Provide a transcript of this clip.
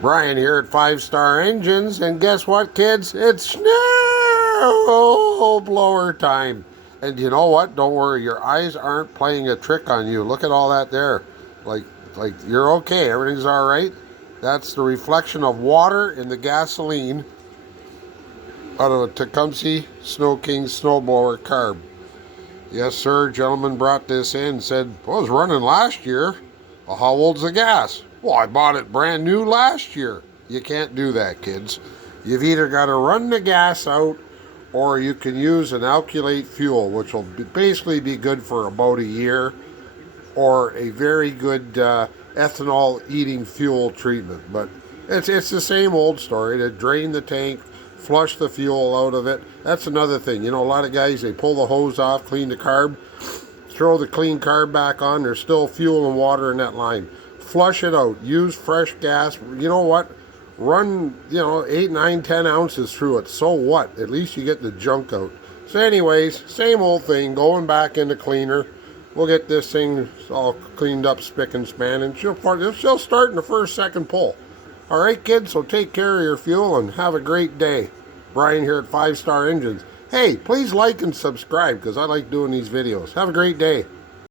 Brian here at 5-Star Engines, and guess what, kids? It's snow blower time. And you know what? Don't worry, your eyes aren't playing a trick on you. Look at all that there. Like, like you're okay. Everything's all right. That's the reflection of water in the gasoline out of a Tecumseh King Sno Blower carb. Yes, sir. Gentleman brought this in and said, well, it was running last year. Well, how old's the gas? Well, I bought it brand new last year. You can't do that, kids. You've either got to run the gas out or you can use an alkylate fuel, which will basically be good for about a year, or a very good ethanol eating fuel treatment. But it's the same old story. To drain the tank, flush the fuel out of it. That's another thing. You know, a lot of guys, they pull the hose off, clean the carb, throw the clean carb back on. There's still fuel and water in that line. Flush it out. Use fresh gas. You know what? Run, 8, 9, 10 ounces through it. So what? At least you get the junk out. So anyways, same old thing. Going back in the cleaner. We'll get this thing all cleaned up spick and span, and she'll start in the first, second pull. All right, kids, so take care of your fuel and have a great day. Brian here at 5-Star Engines. Hey, please like and subscribe because I like doing these videos. Have a great day.